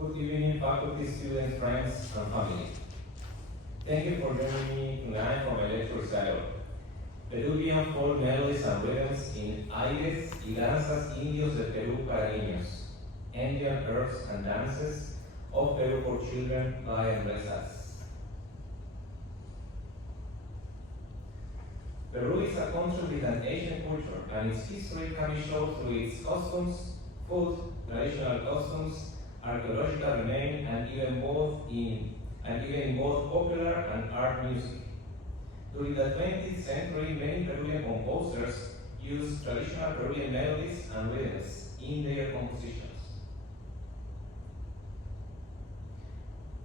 Good evening, faculty, students, friends, and family. Thank you for joining me tonight for my lecture recital. Peruvian folk melodies and rhythms in aires y danzas indios de Perú para niños, Indian herbs and dances of Peru for children by Andrés. Peru is a country with an ancient culture, and its history can be shown through its customs, food, traditional customs, archaeological remains, and even in both popular and art music. During the 20th century, many Peruvian composers used traditional Peruvian melodies and rhythms in their compositions.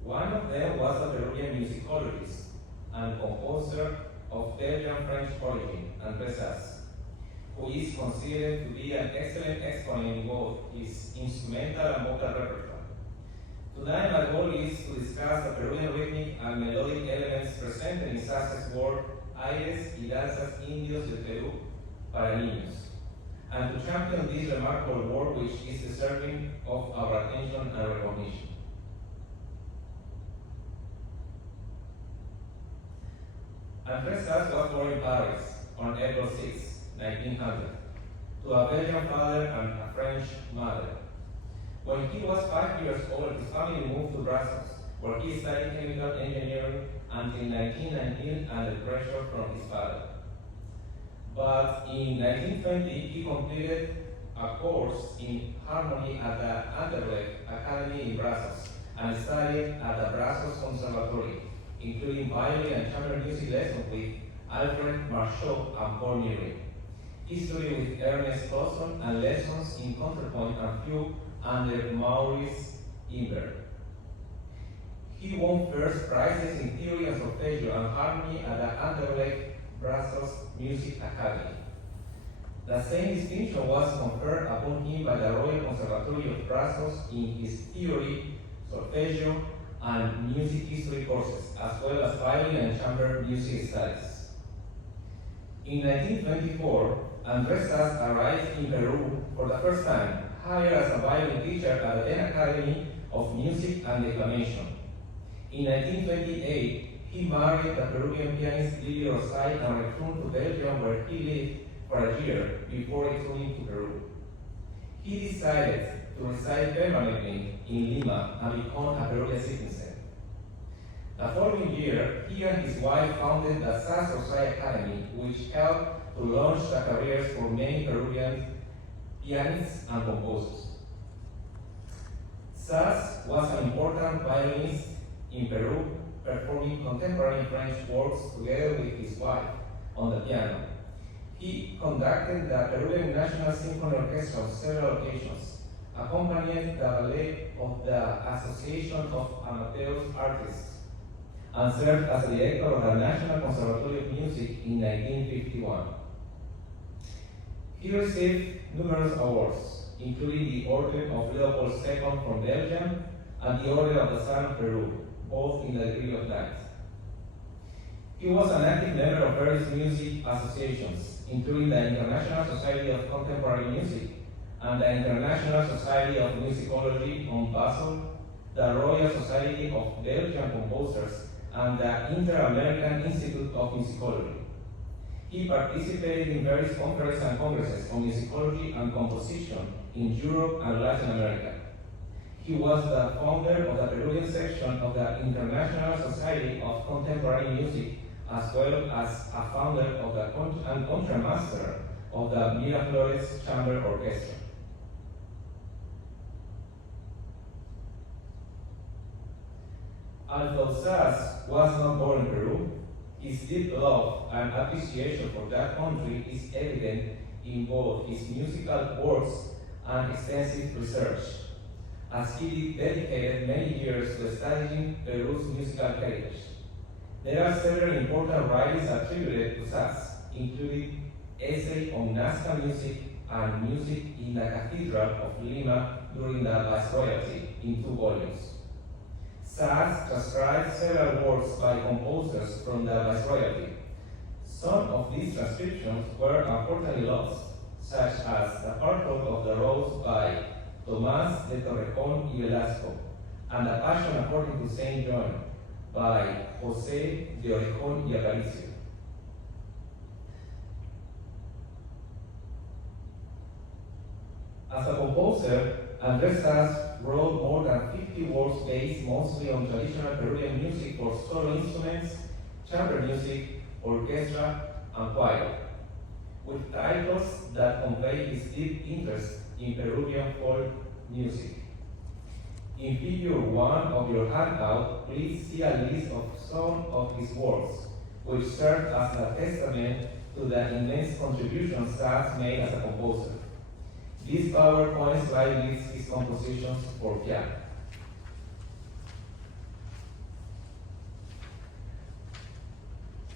One of them was a Peruvian musicologist and composer of Belgian-French origin, Andrés, who is considered to be an excellent exponent in both his instrumental and vocal repertoire. Tonight, my goal is to discuss the Peruvian rhythmic and melodic elements presented in Sass's work, Aires y Danzas Indios de Perú para Niños, and to champion this remarkable work which is deserving of our attention and recognition. Andrés was born in Paris on April 6, 1900, to a Belgian father and a French mother. When he was 5 years old, his family moved to Brussels, where he studied chemical engineering until 1919 under pressure from his father. But in 1920, he completed a course in harmony at the Anderlecht Academy in Brussels and studied at the Brussels Conservatory, including violin and chamber music lessons with Alfred Marchot and Paul Murray, history with Ernest Clausen, and lessons in counterpoint and fugue under Maurice Imbert. He won first prizes in theory and solfeggio and harmony at the Anderlecht Brussels Music Academy. The same distinction was conferred upon him by the Royal Conservatory of Brussels in his theory, solfeggio, and music history courses, as well as violin and chamber music studies. In 1924, Andrés arrived in Peru for the first time, hired as a violin teacher at the then Academy of Music and Declamation. In 1928, he married the Peruvian pianist Lily Rosai and returned to Belgium, where he lived for a year before returning to Peru. He decided to reside permanently in Lima and become a Peruvian citizen. The following year, he and his wife founded the Sass Rosai Academy, which helped to launch the careers for many Peruvian pianists and composers. Sass was an important violinist in Peru, performing contemporary French works together with his wife on the piano. He conducted the Peruvian National Symphony Orchestra on several occasions, accompanied the ballet of the Association of Amateur Artists, and served as the director of the National Conservatory of Music in 1951. He received numerous awards, including the Order of Leopold II from Belgium and the Order of the Sun of Peru, both in the degree of knight. He was an active member of various music associations, including the International Society of Contemporary Music and the International Society of Musicology on Basel, the Royal Society of Belgian Composers, and the Inter-American Institute of Musicology. He participated in various conferences and congresses on musicology and composition in Europe and Latin America. He was the founder of the Peruvian section of the International Society of Contemporary Music, as well as a founder of the and contramaster of the Miraflores Chamber Orchestra. Although Sass was not born in Peru, his deep love and appreciation for that country is evident in both his musical works and extensive research, as he dedicated many years to studying Peru's musical heritage. There are several important writings attributed to Sass, including Essay on Nazca Music and Music in the Cathedral of Lima during the Viceroyalty in 2 volumes. Sass transcribed several works by composers from the Viceroyalty. Some of these transcriptions were unfortunately lost, such as the Purple of the Rose by Tomás de Torrejón y Velasco, and The Passion According to Saint John by José de Orejón y Aparicio. As a composer, Andrés wrote more than 50 works based mostly on traditional Peruvian music for solo instruments, chamber music, orchestra, and choir, with titles that convey his deep interest in Peruvian folk music. In figure 1 of your handout, please see a list of some of his works, which serve as a testament to the immense contributions Sass made as a composer. This PowerPoint slide lists his compositions for piano.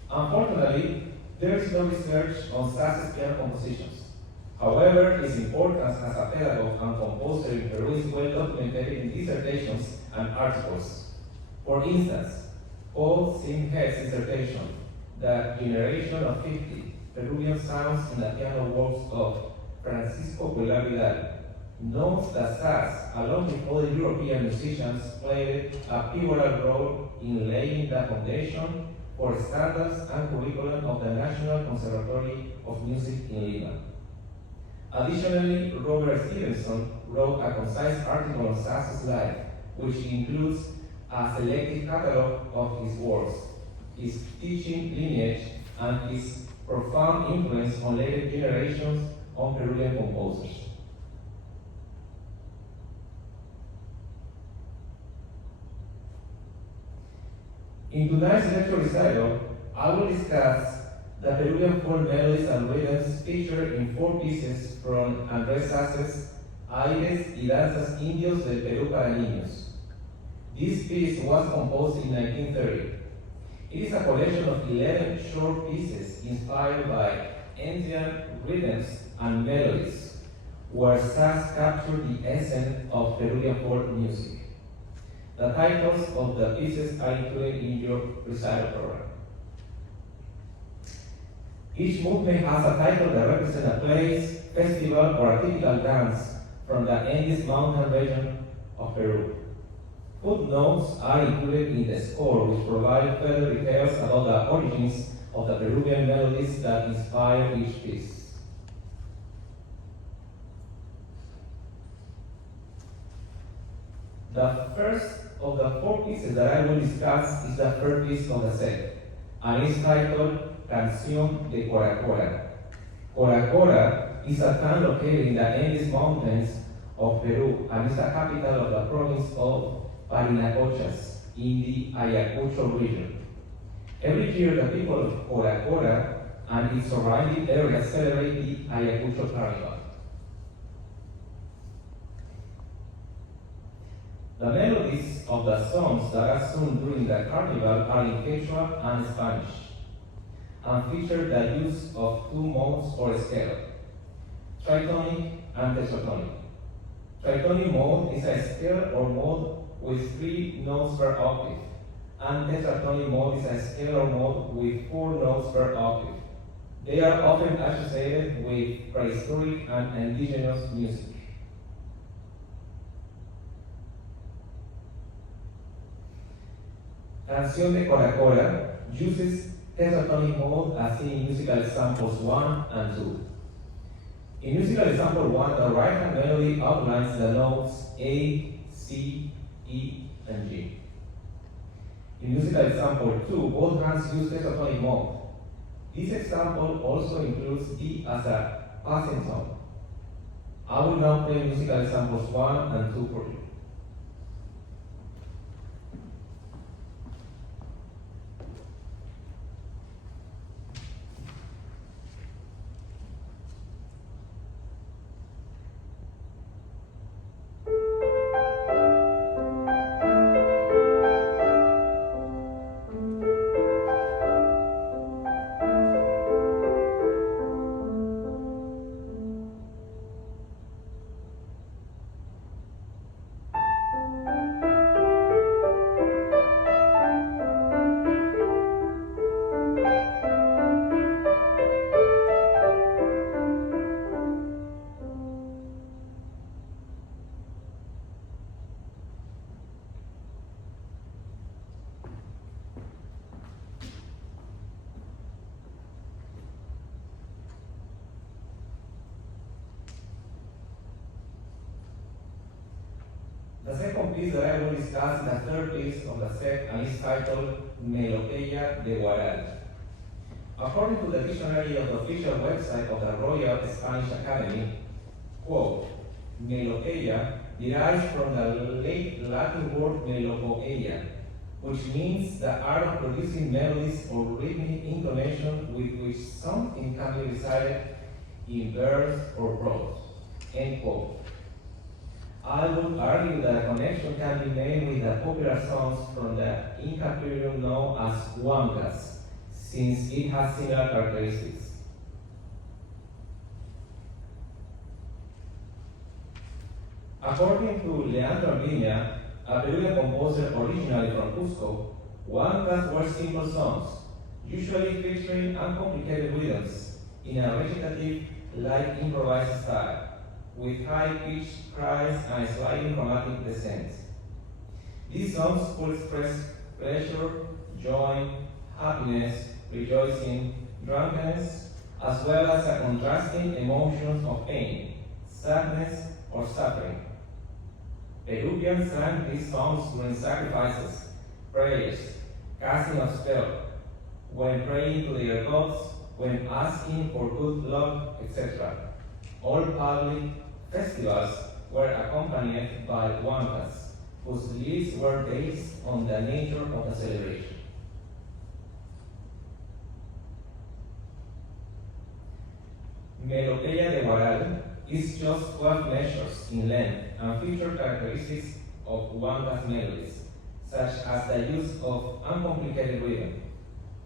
Unfortunately, there is no research on Sass's piano compositions. However, his importance as a pedagogue and composer in Peru is well documented in dissertations and articles. For instance, Paul Simhead's dissertation, The Generation of 50 Peruvian Sounds in the Piano Works of Francisco Cuellar Vidal, notes that Sass, along with other European musicians, played a pivotal role in laying the foundation for standards and curriculum of the National Conservatory of Music in Lima. Additionally, Robert Stevenson wrote a concise article on Sass's life, which includes a selected catalog of his works, his teaching lineage, and his profound influence on later generations of Peruvian composers. In tonight's lecture recital, I will discuss the Peruvian folk melodies and rhythms featured in 4 pieces from Andrés Sass's Aires y Danzas Indios del Perú para Niños. This piece was composed in 1930. It is a collection of 11 short pieces inspired by Indian rhythms and melodies, where Sass captured the essence of Peruvian folk music. The titles of the pieces are included in your recital program. Each movement has a title that represents a place, festival, or a typical dance from the Andes mountain region of Peru. Footnotes are included in the score, which provide further details about the origins of the Peruvian melodies that inspire each piece. The first of the 4 pieces that I will discuss is the first piece of the set, and is titled Canción de Cora Cora. Cora Cora is a town located in the Andes Mountains of Peru and is the capital of the province of Parinacochas in the Ayacucho region. Every year, the people of Cora Cora and its surrounding areas celebrate the Ayacucho Carnival. The melodies of the songs that are sung during the carnival are in Quechua and Spanish, and feature the use of 2 modes or scale, tritonic and tetratonic. Tritonic mode is a scale or mode with 3 notes per octave, and tetratonic mode is a scale or mode with 4 notes per octave. They are often associated with prehistoric and indigenous music. Canción de Cora Cora uses tetratonic mode as seen in musical examples 1 and 2. In musical example 1, the right-hand melody outlines the notes A, C, E, and G. In musical example 2, both hands use tetratonic mode. This example also includes D as a passing tone. I will now play musical examples 1 and 2 for you. The second piece that I will discuss is the third piece of the set and is titled Melodies de Guaral. According to the dictionary of the official website of the Royal Spanish Academy, quote, melopeia derives from the late Latin word melopoeia, which means the art of producing melodies or rhythmic intonation with which something can be recited in verse or prose, end quote. I would argue that a connection can be made with the popular songs from the Inca period known as huancas, since it has similar characteristics. According to Leandro Albina, a Peruvian composer originally from Cusco, huancas were simple songs, usually featuring uncomplicated rhythms in a recitative-like improvised style, with high-pitched cries and slightly chromatic descent. These songs could express pleasure, joy, happiness, rejoicing, drunkenness, as well as a contrasting emotions of pain, sadness, or suffering. Peruvians sang these songs during sacrifices, prayers, casting of spells, when praying to their gods, when asking for good luck, etc. All public festivals were accompanied by huancas, whose lyrics were based on the nature of the celebration. Melopeia de Guaral is just 12 measures in length and features characteristics of huancas melodies, such as the use of uncomplicated rhythm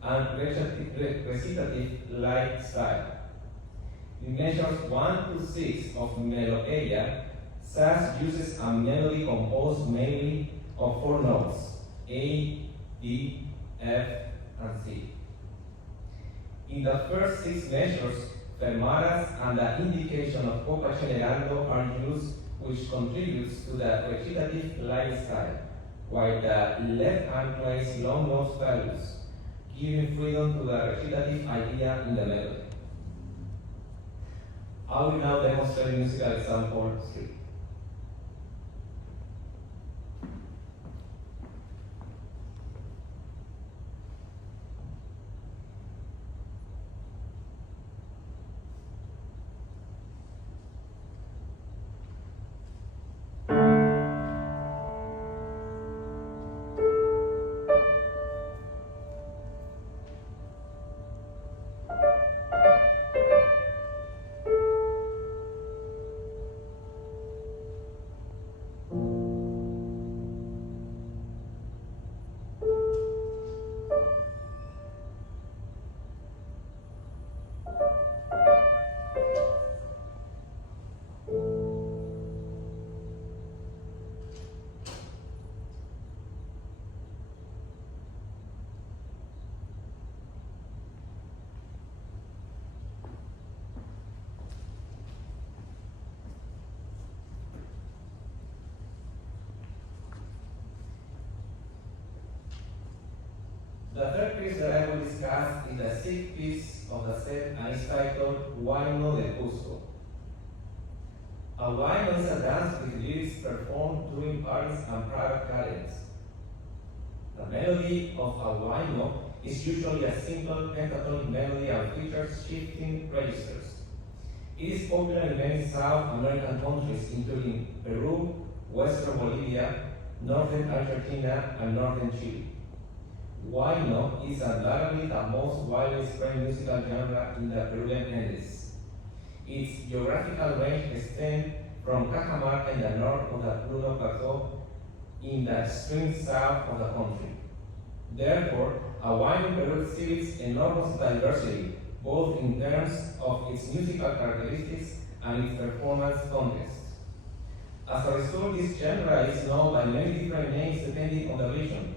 and recitative-like style. In measures 1 to 6 of Melopeia, Sass uses a melody composed mainly of 4 notes, A, D, F, and C. In the first 6 measures, fermatas and the indication of poco accelerando are used, which contributes to the recitative-like style, while the left hand plays long notes values, giving freedom to the recitative idea in the melody. I will now demonstrate musical example 3. The third piece that I will discuss is the 6th piece of the set and is titled Huayno de Cusco. A huayno is a dance with lyrics performed during parties and private gatherings. The melody of a huayno is usually a simple pentatonic melody and features shifting registers. It is popular in many South American countries, including Peru, Western Bolivia, Northern Argentina, and Northern Chile. Huayno is undoubtedly the most widely spread musical genre in the Peruvian Andes. Its geographical range extends from Cajamarca in the north of the Puno Plateau in the extreme south of the country. Therefore, a huayno in Peru exhibits enormous diversity, both in terms of its musical characteristics and its performance context. As a result, this genre is known by many different names depending on the region,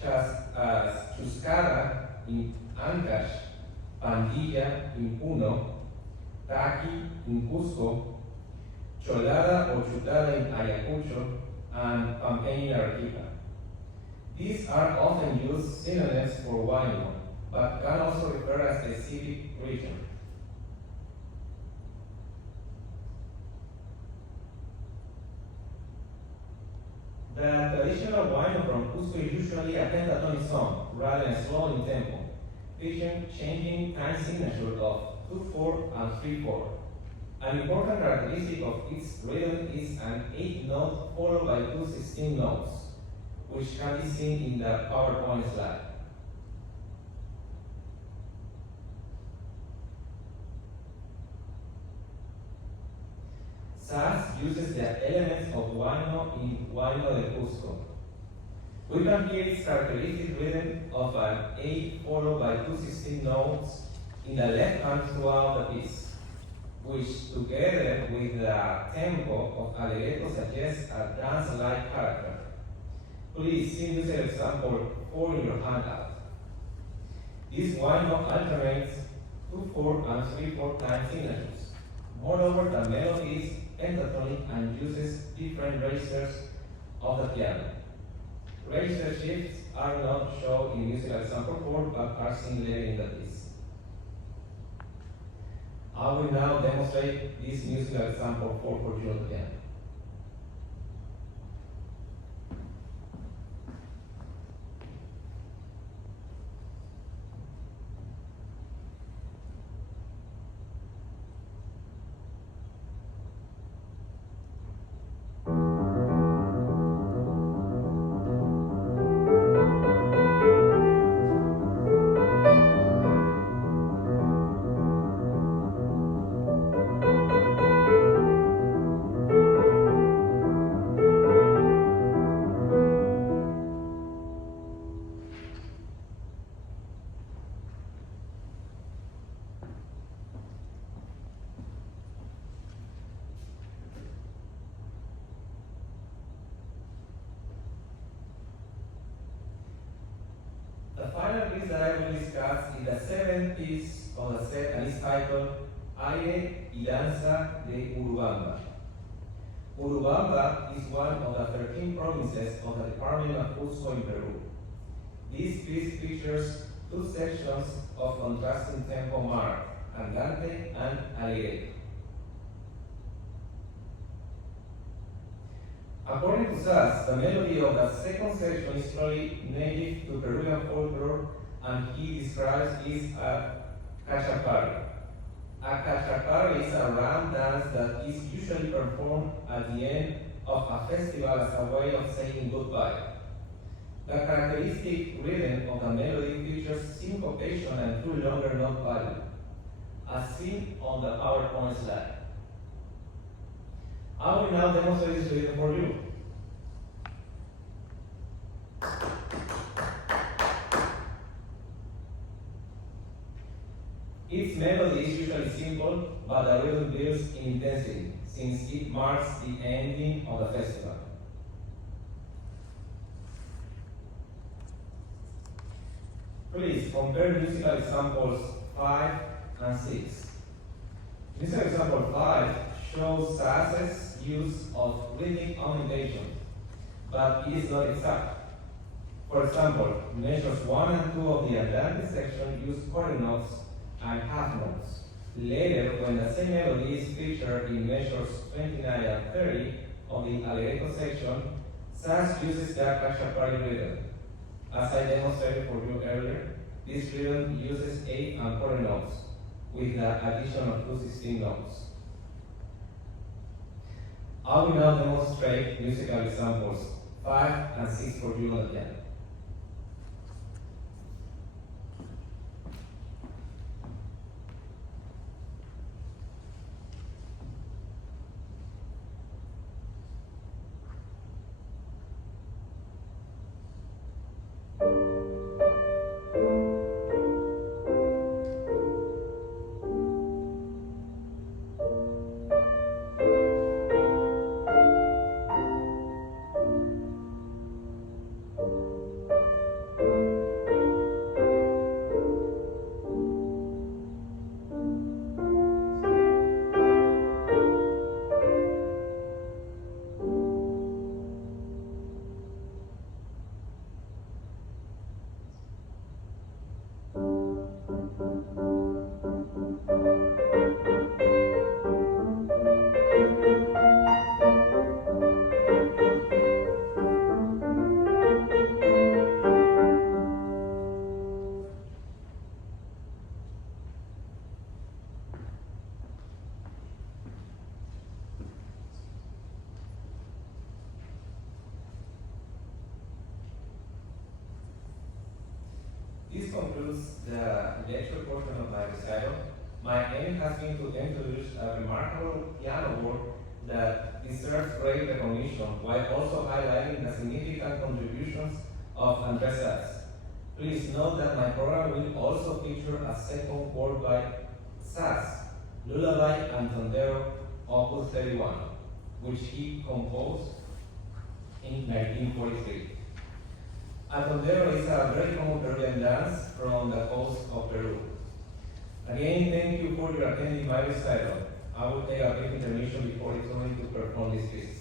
such as Chuscara in Ancash, Pandilla in Puno, Taqui in Cusco, Cholada or Chutada in Ayacucho, and Pampeña in Arequipa. These are often used synonyms for huayno, but can also refer to a specific region. The traditional wino from Cusco is usually a pentatonic song rather than slow in tempo, featuring changing time signature of 2/4 and 3/4. An important characteristic of its rhythm is an 8 note followed by two 16 notes, which can be seen in the PowerPoint slide. SAS uses the elements of Huayno in Huayno de Cusco. We can hear its characteristic rhythm of an 8 followed by two 16 notes in the left hand throughout the piece, which together with the tempo of allegretto suggests a dance-like character. Please see music example 4 in your handout. This Huayno alternates 2/4 and 3/4 time signatures. Moreover, the melody is pentatonic and uses different registers of the piano. Register shifts are not shown in musical example 4 but are seen later in the piece. I will now demonstrate this musical example 4 for you on the piano. The final piece that I will discuss is the seventh piece of the set and is titled Aire y Danza de Urubamba. Urubamba is one of the 13 provinces of the Department of Cusco in Peru. This piece features two sections of contrasting tempo marked Andante and Allegretto. According to SAS, the melody of the second section is probably native to Peruvian folklore, and he describes it as cachapari. A cachapari is a round dance that is usually performed at the end of a festival as a way of saying goodbye. The characteristic rhythm of the melody features syncopation and two longer note value, as seen on the PowerPoint slide. I will now demonstrate this rhythm for you. Its melody is usually simple, but the rhythm builds in intensity, since it marks the ending of the festival. Please compare musical examples 5 and 6. Musical example 5 shows SAS's use of rhythmic augmentation, but it is not exact. For example, measures 1 and 2 of the Andante section use quarter notes and half notes. Later, when the same melody is featured in measures 29 and 30 of the Allegretto section, SAS uses the cachapari rhythm. As I demonstrated for you earlier, this rhythm uses 8 and quarter notes, with the addition of two 16 notes. I will now demonstrate musical examples 5 and 6 for you on the piano. this concludes the lecture portion of my recital. My aim has been to introduce a remarkable piano work that deserves great recognition while also highlighting the significant contributions of Andrés. Please note that my program will also feature a second work by Sass, Lullaby and Tondero, Opus 31, which he composed in 1943. A tondero is a very common Peruvian dance from the coast of Peru. Again, thank you for your attending my recital. I will take a brief intermission before returning to perform this piece.